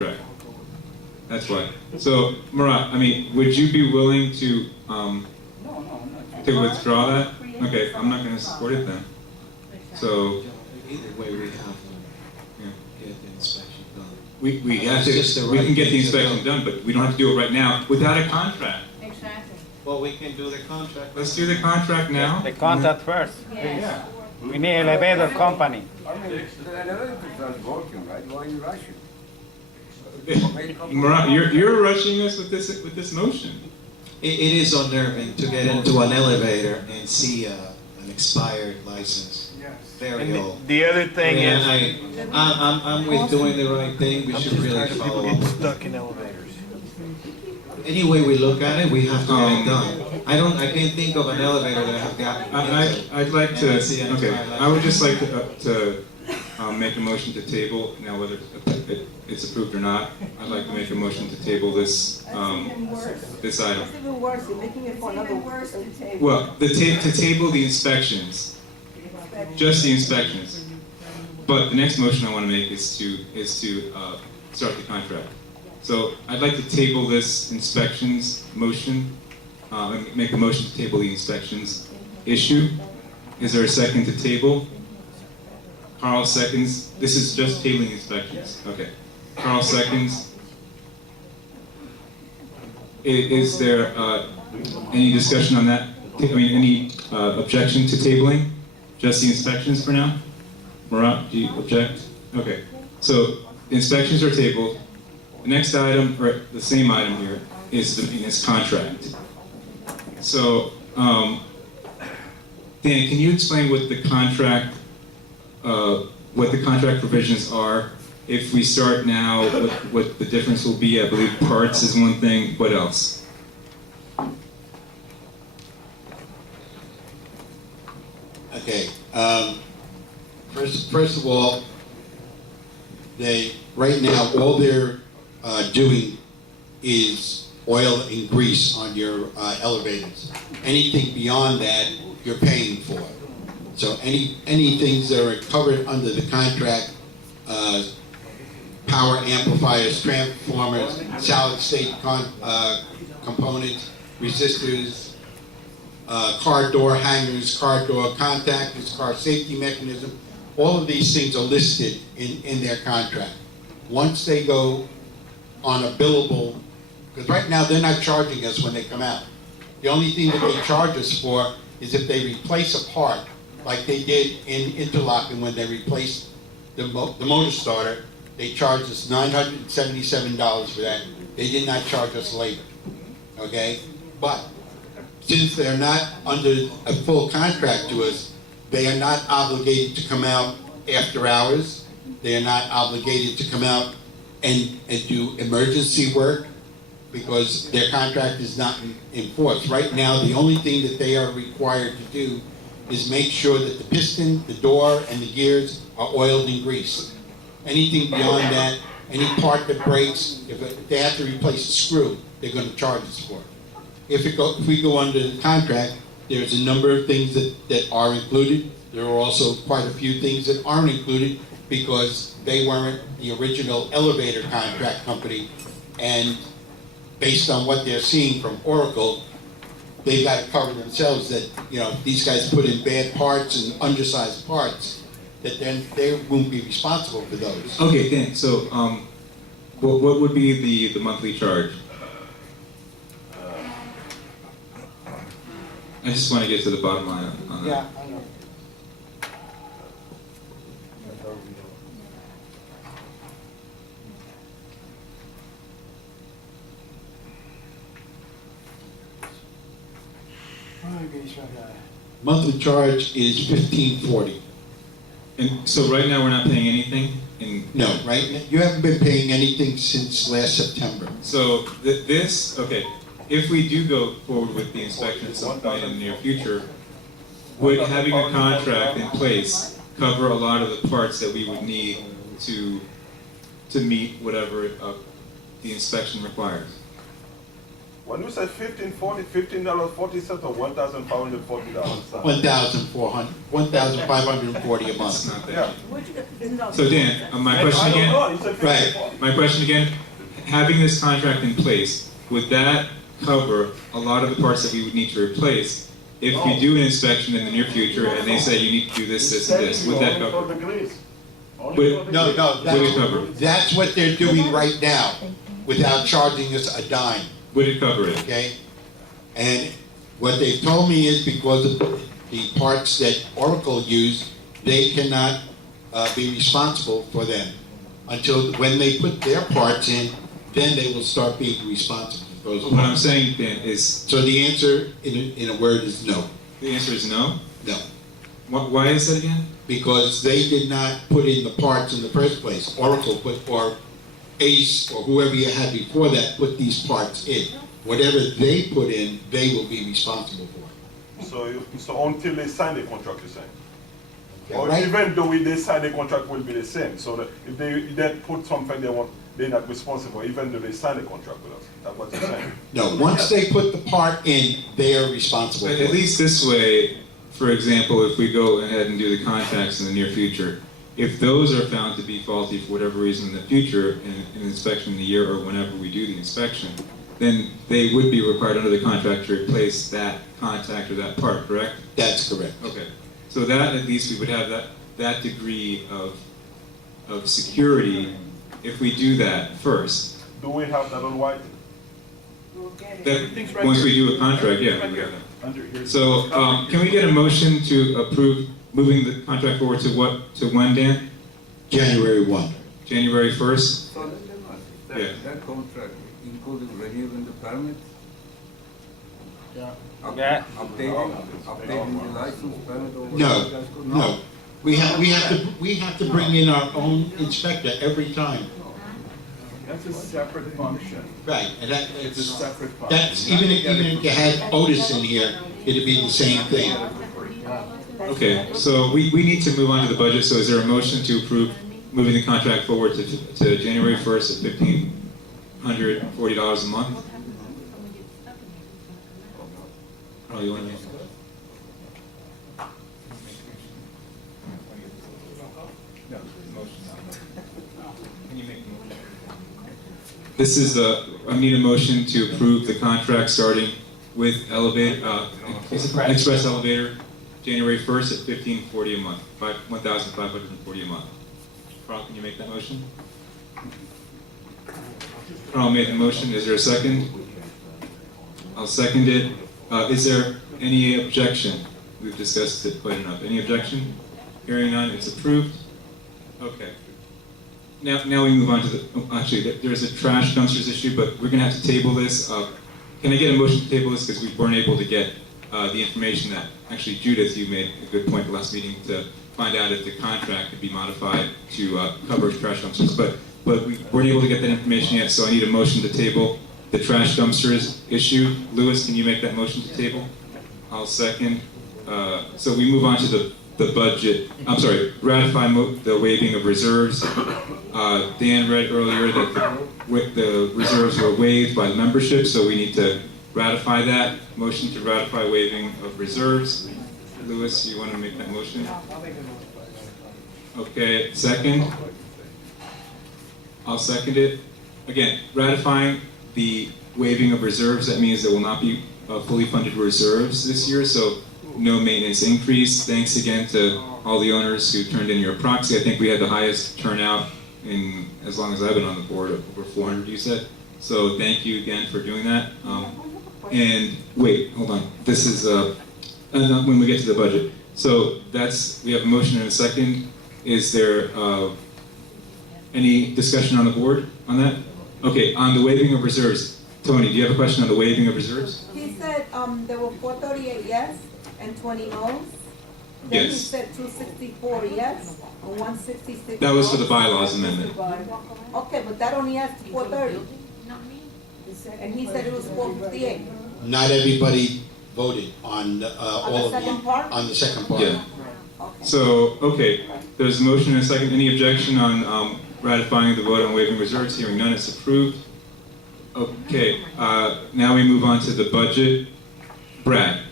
Right. That's why. So, Murat, I mean, would you be willing to withdraw that? Okay, I'm not going to support it then. So, Either way, we have to get the inspection done. we have to, It's just the we right can get the thing to inspection do. done, but we don't have to do it right now without a contract. Exactly. Well, we can do the contract. Let's do the contract now. The contract first. Yes. We need elevator company. I mean, the elevator starts working, right? Why are you rushing? Murat, you're rushing us with this motion. It is unnerving to get into an elevator and see an expired license. Yes. Very And old. the other thing is, I'm with doing the right thing. We should really follow up. stuck in elevators. Any way we look at it, we have to get it done. I can't think of an elevator that I have gotten into. I'd like And to, I see an okay, entire I would just like to make a motion to table, now whether it's approved or not, I'd like to make a motion to table this, this item. It's even worse, you're making it for another worse to table. Well, to table the inspections, just the inspections. But the next motion I want to make is to start the contract. So I'd like to table this inspections motion, and make a motion to table the inspections issue. Is there a second to table? Carl seconds. This is just tabling inspections. Okay. Carl seconds. Is there any discussion on that? I mean, any objection to tabling? Just the inspections for now? Murat, do you object? Okay. So inspections are tabled. The next item, or the same item here, is the maintenance contract. So, Dan, can you explain what the contract provisions are? If we start now, what the difference will be? I believe parts is one thing. What else? Okay. First of all, right now all they're doing is oil and grease on your elevators. Anything beyond that, you're paying for. So any things that are covered under the contract, power amplifiers, transformers, solid state components, resistors, car door hangers, car door contactors, car safety mechanism, all of these things are listed in their contract. Once they go on a billable, because right now they're not charging us when they come out. The only thing that they charge us for is if they replace a part, like they did in Interlaken when they replaced the motor starter. They charged us $977 for that. They did not charge us labor, okay? But since they're not under a full contract to us, they are not obligated to come out after hours. They are not obligated to come out and do emergency work because their contract is not in force. Right now, the only thing that they are required to do is make sure that the piston, the door, and the gears are oiled and greased. Anything beyond that, any part that breaks, if they have to replace a screw, they're going to charge us for it. If we go under the contract, there's a number of things that are included. There are also quite a few things that aren't included because they weren't the original elevator contract company, and based on what they're seeing from Oracle, they've got to cover themselves that, you know, these guys put in bad parts and undersized parts, that then they won't be responsible for those. Okay, Dan. So, what would be the monthly charge? I just want to get to the bottom line on that. Yeah, I know. Monthly charge is $1,540. And so right now we're not paying anything. No, right? You haven't been paying anything since last September. So this, okay, if we do go forward with the inspection at some point in the near future, would having a contract in place cover a lot of the parts that we would need to meet whatever the inspection requires? When you say $15.40, $15.40 or $1,540? $1,540 a It's month. not that. Yeah. Where'd you get $15? So Dan, my question I don't again. know, you said Right. $15.40. My question again, having this contract in place, would that cover a lot of the parts that we would need to replace if we do an inspection in the near future and they say you need to do this, this, and this? Would that Only cover? for the grease. Only Would- for the No, grease. no, Would it cover? that's what they're doing right now, without charging us a dime, Would it cover it? okay? And what they've told me is because of the parts that Oracle use, they cannot be responsible for them. Until when they put their parts in, then they will start being responsible for those What I'm parts. saying, Dan, is So the answer in a word is no, the answer is no. no. Why is that again? Because they did not put in the parts in the first place. Oracle put, or Ace, or whoever you had before that, put these parts in. Whatever they put in, they will be responsible for. So until they sign the contract, you're saying? Yeah, Or right? even though they sign the contract will be the same, so that if they put something they want, they're not responsible, even though they sign the contract with us. That's what you're saying? No, once they put the part in, they are responsible But for at it. least this way, for example, if we go ahead and do the contracts in the near future, if those are found to be faulty for whatever reason in the future, in an inspection in a year or whenever we do the inspection, then they would be required under the contract to replace that contact or that part, correct? That's correct. Okay, so that at least we would have that degree of security if we do that first. Do we have that on white? That, once we do a contract, yeah, we got that. So, can we get a motion to approve moving the contract forward to what, to when, Dan? January 1. January 1st? So let me ask, Yeah. that contract including renewing the permit? Yeah. Updating the license permit or whatever No, you guys call it? no. We have to bring in our own inspector every time. That's a separate function. Right, and It's a separate function. that's, even if you had Otis in here, it'd be the same thing. Okay, so we need to move on to the budget, so is there a motion to approve moving the contract forward to January 1st at $1,540 a month? Oh, you want to? This is I need a motion to approve the contract starting with Express Elevator, January 1st at $1,540 a month, $1,540 a month. Carl, can you make that motion? Carl made the motion, is there a second? I'll second it. Is there any objection? We've discussed it quite enough. Any objection? Hearing none, it's approved. Okay. Now we move on to actually, there's a trash dumpsters issue, but we're gonna have to table this. Can I get a motion to table this, because we weren't able to get the information that, actually Judith, you made a good point the last meeting to find out if the contract could be modified to cover trash dumpsters, but we weren't able to get that information yet, so I need a motion to table the trash dumpsters issue. Louis, can you make that motion to table? I'll second. So we move on to the budget, I'm sorry, ratify the waiving of reserves. Dan read earlier that the reserves were waived by the membership, so we need to ratify that. Motion to ratify waiving of reserves. Louis, you want to make that motion? Okay, second? I'll second it. Again, ratifying the waiving of reserves, that means there will not be fully funded reserves this year, so no maintenance increase. Thanks again to all the owners who turned in your proxy. I think we had the highest turnout in as long as I've been on the board, over 400 you said. So thank you again for doing that. And wait, hold on. This is when we get to the budget. So we have a motion and a second. Is there any discussion on the board on that? Okay, on the waiving of reserves. Tony, do you have a question on the waiving of reserves? He said, there were 438 yes and 20 no's. Then he Yes. said 264 yes and 166 That was for the no's. bylaws amendment. Okay, but that only has 430. And he said it was 458. Not everybody voted on all the of second them. part? On the second part. Yeah. Okay. So, okay, there's a motion and a second. Any objection on ratifying the vote on waiving reserves? Hearing none, it's approved. Okay, now we move on to the budget. Brad?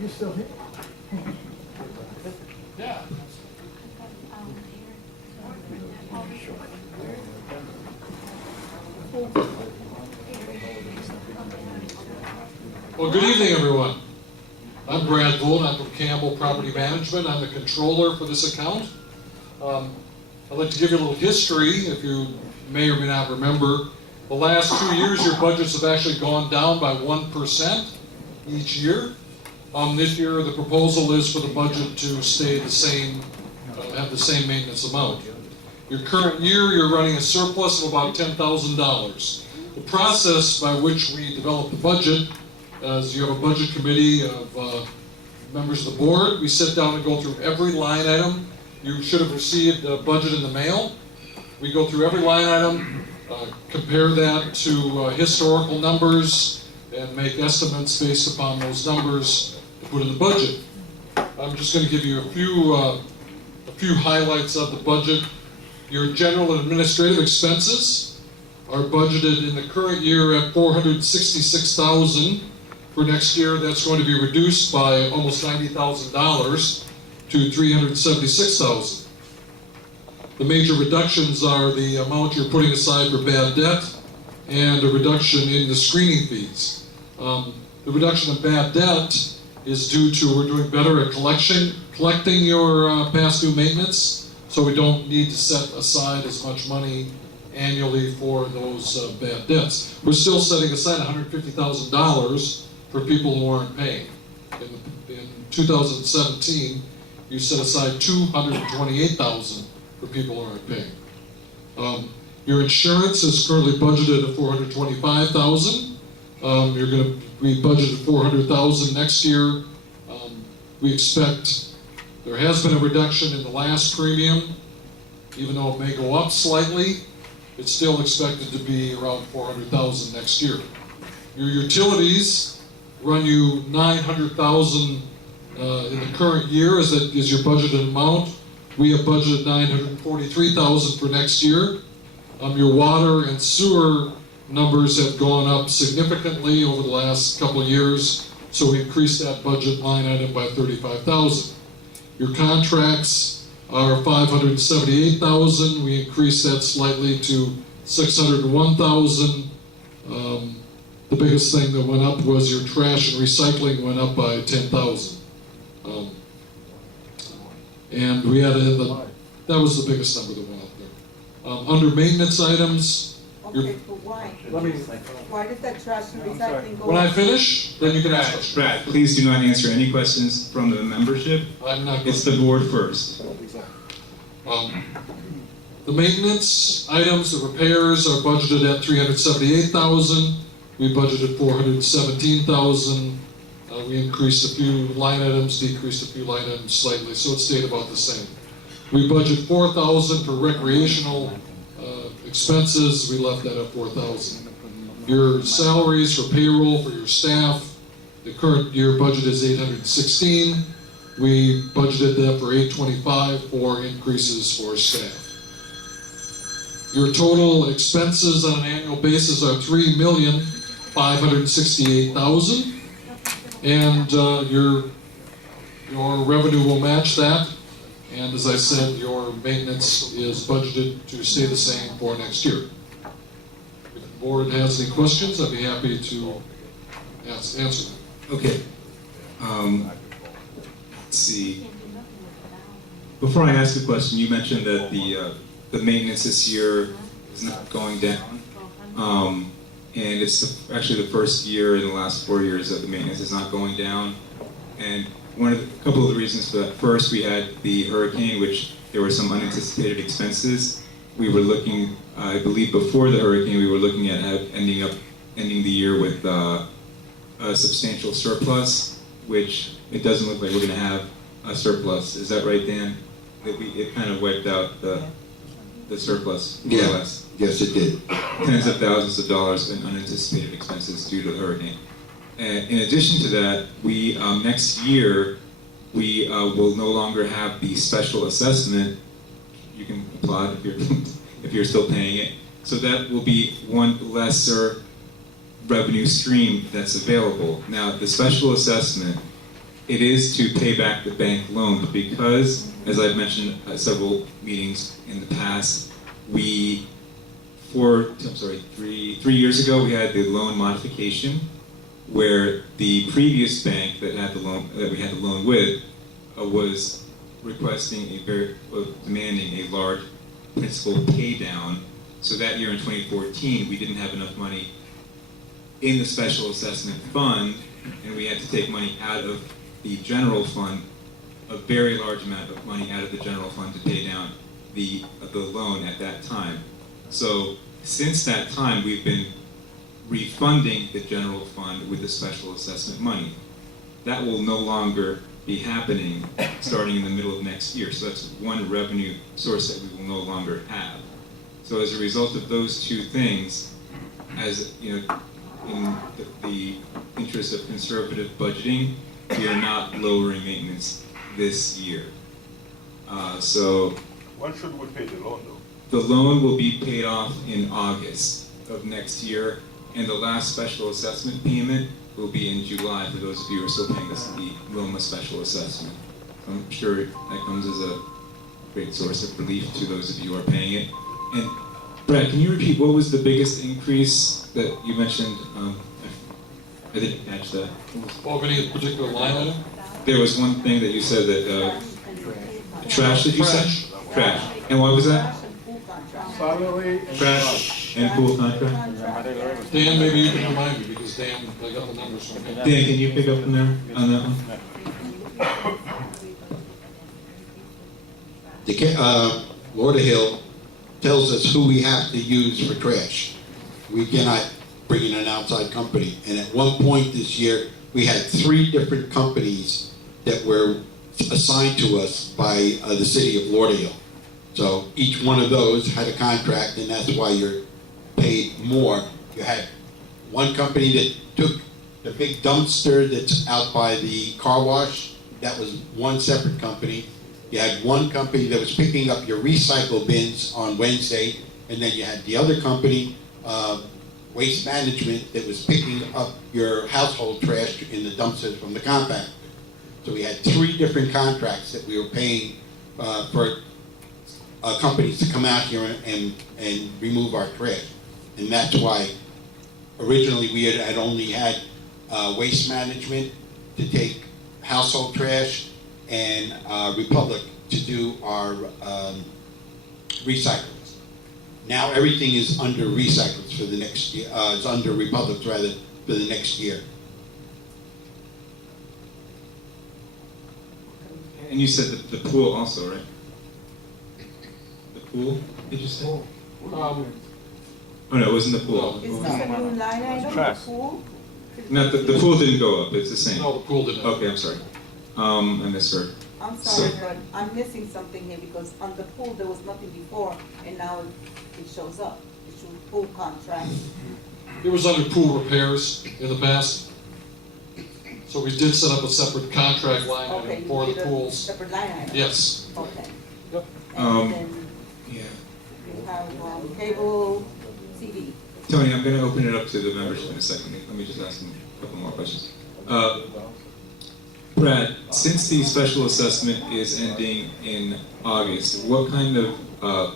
You still here? Yeah. Well, good evening, everyone. I'm Brad Vogt. I'm from Campbell Property Management. I'm the controller for this account. I'd like to give you a little history, if you may or may not remember. The last 2 years, your budgets have actually gone down by 1% each year. This year, the proposal is for the budget to stay the same, have the same maintenance amount. Your current year, you're running a surplus of about $10,000. The process by which we develop the budget is you have a budget committee of members of the board. We sit down and go through every line item. You should have received a budget in the mail. We go through every line item, compare that to historical numbers, and make estimates based upon those numbers to put in the budget. I'm just going to give you a few highlights of the budget. Your general and administrative expenses are budgeted in the current year at $466,000. For next year, that's going to be reduced by almost $90,000 to $376,000. The major reductions are the amount you're putting aside for bad debt and a reduction in the screening fees. The reduction of bad debt is due to we're doing better at collecting your past due maintenance, so we don't need to set aside as much money annually for those bad debts. We're still setting aside $150,000 for people who aren't paying. In 2017, you set aside $228,000 for people who aren't paying. Your insurance is currently budgeted at $425,000. You're going to be budgeted $400,000 next year. We expect there has been a reduction in the last premium, even though it may go up slightly. It's still expected to be around $400,000 next year. Your utilities run you $900,000 in the current year, as that is your budgeted amount. We have budgeted $943,000 for next year. Your water and sewer numbers have gone up significantly over the last couple of years, so we increased that budget line item by $35,000. Your contracts are $578,000. We increased that slightly to $601,000. The biggest thing that went up was your trash and recycling went up by $10,000. And we had that was the biggest number that went up there. Under maintenance items, Okay, but why? Why did that trash and recycling go up? when I finish, then you can ask questions. Brad, please do not answer any questions from the membership. I'm not going It's the board first. The maintenance items, the repairs are budgeted at $378,000. We budgeted $417,000. We increased a few line items, decreased a few line items slightly, so it stayed about the same. We budget $4,000 for recreational expenses. We left that at $4,000. Your salaries for payroll for your staff, the current year budget is $816. We budgeted that for $825 for increases for staff. Your total expenses on an annual basis are $3,568,000, and your revenue will match that. And as I said, your maintenance is budgeted to stay the same for next year. If the board has any questions, I'd be happy to answer them. Okay. Let's see. Before I ask a question, you mentioned that the maintenance this year is not going down. And it's actually the first year in the last 4 years that the maintenance is not going down. And a couple of the reasons for that. First, we had the hurricane, which there were some unanticipated expenses. We were looking, I believe before the hurricane, we were looking at ending the year with a substantial surplus, which it doesn't look like we're going to have a surplus. Is that right, Dan? It kind of wiped out the surplus, more or less. Yes, it did. Tens of thousands of dollars in unanticipated expenses due to the hurricane. And in addition to that, we next year we will no longer have the special assessment. You can applaud if you're still paying it. So that will be one lesser revenue stream that's available. Now, the special assessment, it is to pay back the bank loan, but because, as I've mentioned at several meetings in the past, three years ago, we had the loan modification, where the previous bank that we had the loan with was requesting demanding a large principal pay down. So that year in 2014, we didn't have enough money in the special assessment fund, and we had to take money out of the general fund, a very large amount of money out of the general fund to pay down the loan at that time. So since that time, we've been refunding the general fund with the special assessment money. That will no longer be happening starting in the middle of next year. So that's one revenue source that we will no longer have. So as a result of those two things, as you know, in the interest of conservative budgeting, we are not lowering maintenance this year. So When should we pay the loan though? the loan will be paid off in August of next year, and the last special assessment payment will be in July for those of you who are still paying us the Wilma special assessment. I'm sure that comes as a great source of relief to those of you who are paying it. And Brad, can you repeat what was the biggest increase that you mentioned? I didn't catch that. Of any particular line item? There was one thing that you said that trash. Did you Trash. say? Trash. And what was that? Salary and Trash and pool contract. Dan, maybe you can remind me, because Dan, I got the numbers from him. Dan, can you pick up from there on that one? Lauderhill tells us who we have to use for trash. We cannot bring in an outside company. And at one point this year, we had 3 different companies that were assigned to us by the city of Lauderhill. So each one of those had a contract, and that's why you're paid more. You had one company that took the big dumpster that's out by the car wash. That was one separate company. You had one company that was picking up your recycle bins on Wednesday, and then you had the other company, Waste Management, that was picking up your household trash in the dumpsters from the compactor. So we had 3 different contracts that we were paying for companies to come out here and remove our trash. And that's why originally we had only had Waste Management to take household trash and Republic to do our recyclables. Now everything is under recyclables for the next year, it's under Republic rather, for the next year. And you said the pool also, right? The pool, did you say? Oh no, it wasn't the pool. Is this a new line item, the pool? No, the pool didn't go up, it's the same. No, the pool didn't. Okay, I'm sorry. I misheard. I'm sorry, but I'm missing something here, because on the pool, there was nothing before, and now it shows up. It shows pool contract. It was under pool repairs in the past. So we did set up a separate contract line Okay, item you for the did a pools. separate line item? Yes. Okay. Yep. And then Yeah. you have cable TV. Tony, I'm gonna open it up to the membership in a second. Let me just ask him a couple more questions. Brad, since the special assessment is ending in August, what kind of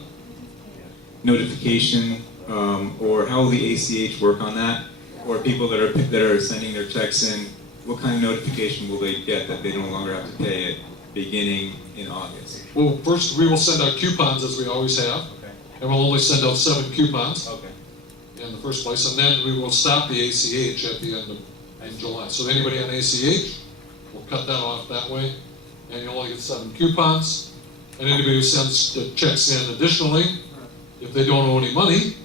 notification, or how will the ACH work on that? Or people that are sending their checks in, what kind of notification will they get that they no longer have to pay it beginning in August? Well, first, we will send out coupons, as we always have. Okay. And we'll only send out 7 coupons Okay. in the first place, and then we will stop the ACH at the end of in July. So anybody on ACH, we'll cut that off that way, and you'll only get 7 coupons. And anybody who sends the checks in additionally, if they don't owe any money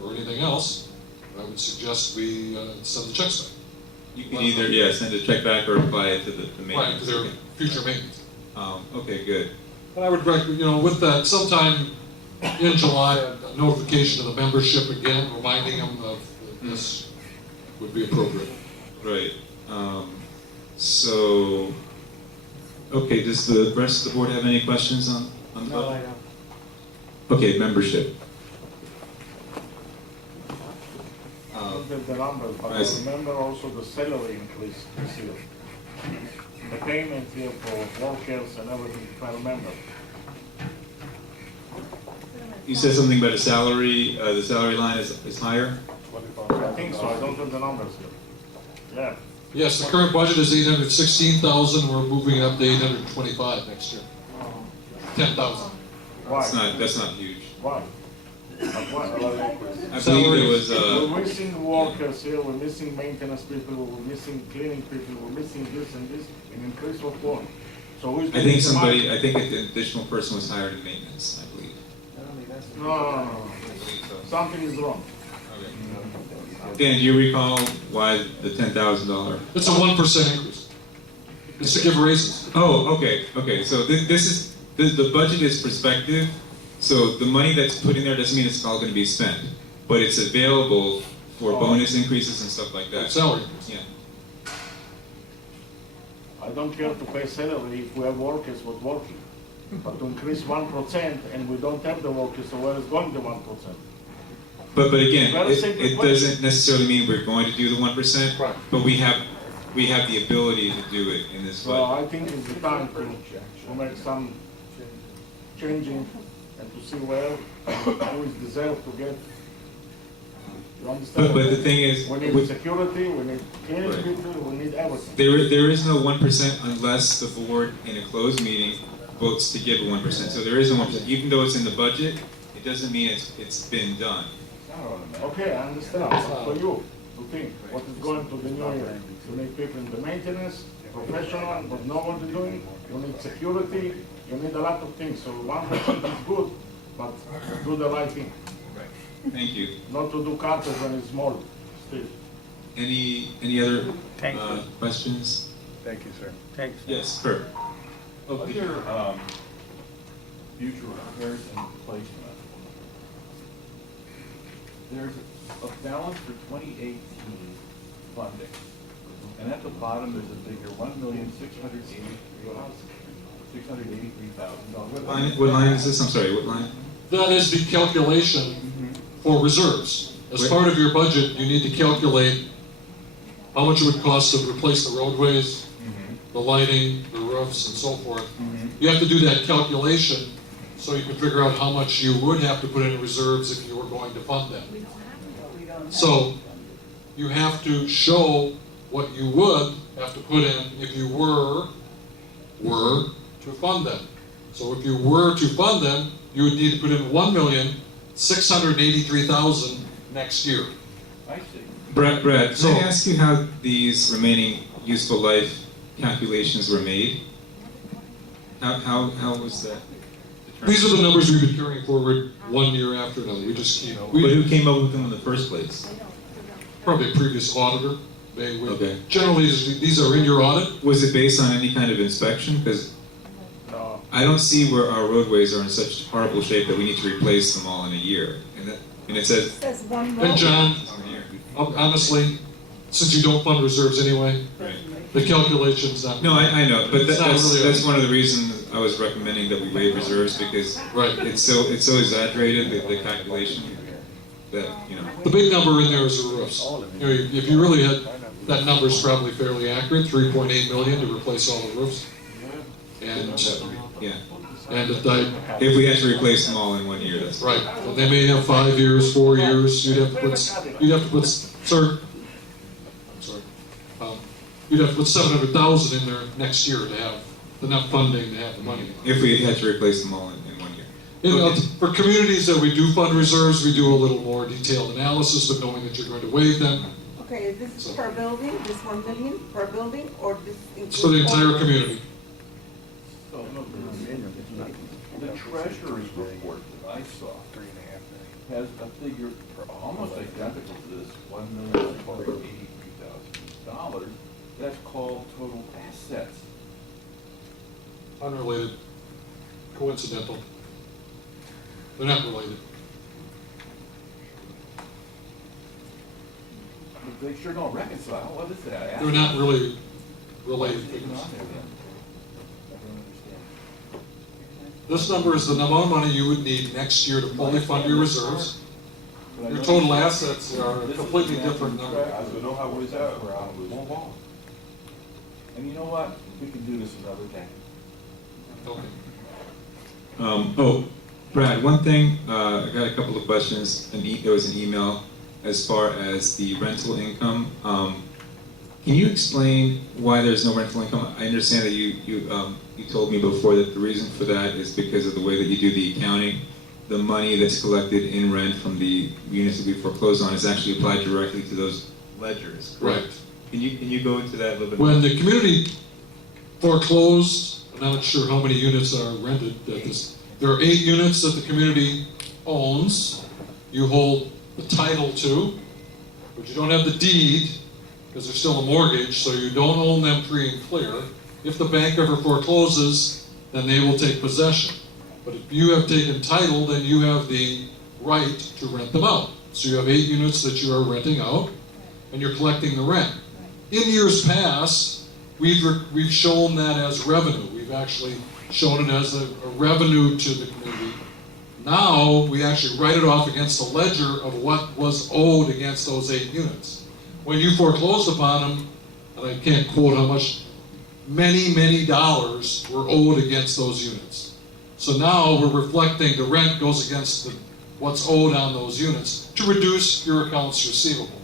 or anything else, I would suggest we send the checks back. You can either, send a check back or apply it to the Right, maintenance. to their future maintenance. Okay, good. But I would recommend, with that, sometime in July, a notification to the membership again, reminding them of this would be appropriate. Right. So, okay, does the rest of the board have any questions on the budget? Okay, membership. don't have the numbers, but I I see. remember also the salary increase this year. The payment here for workers and everything, if I remember. You said something about the salary line is higher? I think so, I don't have the numbers here. Yeah, Yes, the current budget is 816,000, we're moving it up to 825 next year. 10,000. why? That's not huge. Why? But why? I believe there was, We're missing workers here, we're missing maintenance people, we're missing cleaning people, we're missing this and this, an increase of one. So who's I getting think the money? I think an additional person was hired in maintenance, I believe. No, something is wrong. Dan, do you recall why the $10,000? It's a 1% increase. It's to give raises. Oh, okay, so this is, the budget is perspective, so the money that's put in there doesn't mean it's all gonna be spent, but it's available for bonus increases and stuff like that. Salary increase. Yeah, I don't care to pay salary if we have workers who's working. But to increase 1% and we don't have the workers, so where is going the 1%? but again, Very simple it question. doesn't necessarily mean we're going to do the 1%, Right. but we have the ability to do it in this So budget. I think it's the time to make some changing and to see where, who is deserved to get. You understand? But the thing is, We need security, we need cleaning Right. people, we need everything. there is no 1% unless the board in a closed meeting votes to give a 1%. So there is a 1%, even though it's in the budget, it doesn't mean it's been done. Okay, I understand, but for you, to think what is going to the new year. You need people in the maintenance, professional, but no one to doing, you need security, you need a lot of things, so 1% is good, but do the right thing, Thank you. not to do cutters when it's small, still. Any other questions? Thank you, sir. Thanks. Yes, sir. Under future repairs and replacement, there's a balance for 2018 funding. And at the bottom, there's a figure, $1,683,000. What line is this? I'm sorry, what line? That is the calculation for reserves. As Wait. part of your budget, you need to calculate how much it would cost to replace the roadways, the lighting, the roofs, and so forth. You have to do that calculation so you can figure out how much you would have to put in reserves if you were going to fund them. So you have to show what you would have to put in if you were to fund them. So if you were to fund them, you would need to put in $1,683,000 next year. I see. Brad, can So- I ask you how these remaining useful life calculations were made? How was that determined? These are the numbers we've been carrying forward 1 year after another. We just keep, But who came up with them in the first place? probably a previous auditor. They would, Okay. generally, these are in your audit. Was it based on any kind of inspection? Because No, I don't see where our roadways are in such horrible shape that we need to replace them all in a year. And it says, It says one road. And John, honestly, since you don't fund reserves anyway, the calculation's not. no, I know, but It's not really that's one of the reasons I was recommending that we waive reserves, because Right. it's so exaggerated, the calculation, that, you know. The big number in there is the roofs. You know, if you really had, that number's probably fairly accurate, 3.8 million to replace all the roofs. And, Yeah, if if we had to replace them all in 1 year, that's. right, and they may have 5 years, 4 years, you'd have to put, sir, I'm sorry. You'd have to put 700,000 in there next year to have enough funding to have the money. If we had to replace them all in 1 year. You know, Okay. for communities that we do fund reserves, we do a little more detailed analysis, but knowing that you're going to waive them, Okay, is this per building, this 1 million per building, or this includes? it's for the all entire the- community. The treasurer's report that I saw has a figure almost identical to this, $1,683,000. That's called total assets. Unrelated, coincidental. They're not related. But they sure don't reconcile. What is that? They're not really related What's figures. on there then? I don't understand. This number is the amount of money you would need next year to fully fund your reserves. But I Your know total this- assets are a this is completely an different active number. track. I know how it's at, where I was move on. And you know what? We can do this another day. Okay. Oh, Brad, one thing, I got a couple of questions. There was an email as far as the rental income. Can you explain why there's no rental income? I understand that you told me before that the reason for that is because of the way that you do the accounting. The money that's collected in rent from the units that we foreclosed on is actually applied directly to those ledgers, correct? Can you go into that a little bit more? When the community foreclosed, I'm not sure how many units are rented at this. There are 8 units that the community owns. You hold the title to, but you don't have the deed because there's still a mortgage, so you don't own them free and clear. If the bank ever forecloses, then they will take possession. But if you have taken title, then you have the right to rent them out. So you have 8 units that you are renting out, and you're collecting the rent. In years past, we've shown that as revenue. We've actually shown it as a revenue to the community. Now, we actually write it off against the ledger of what was owed against those 8 units. When you foreclosed upon them, and I can't quote how much, many dollars were owed against those units. So now we're reflecting the rent goes against what's owed on those units to reduce your accounts receivable.